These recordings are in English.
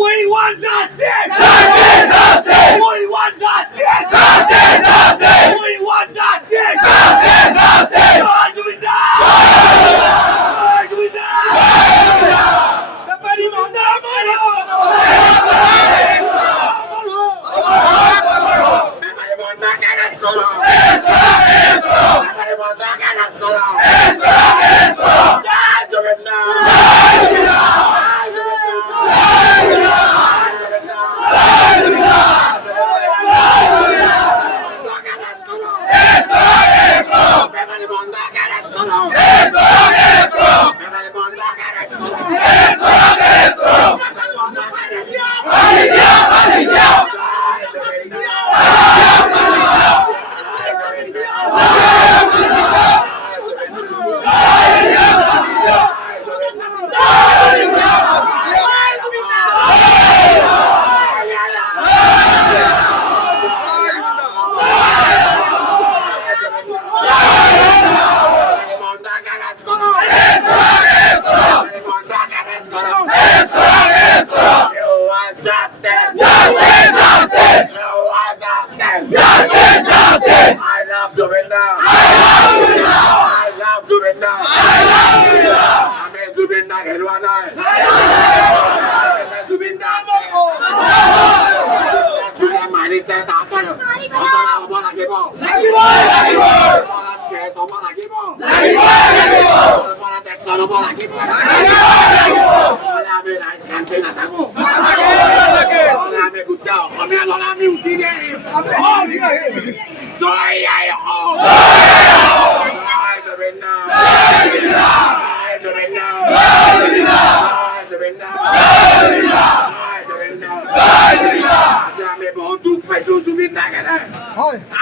We want justice! Justice! We want justice! Justice! We want justice! Justice! Why do we die? Why do we die? Somebody manda maro! Somebody manda que la escola! Somebody manda que la escola! Die to it now!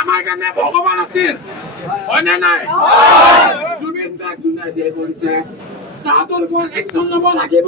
আমার কাছে ভগবান আছেন হয় নাই জুবিন দা জুনা যে বলছে তাদের কোন একজন লব লাগিব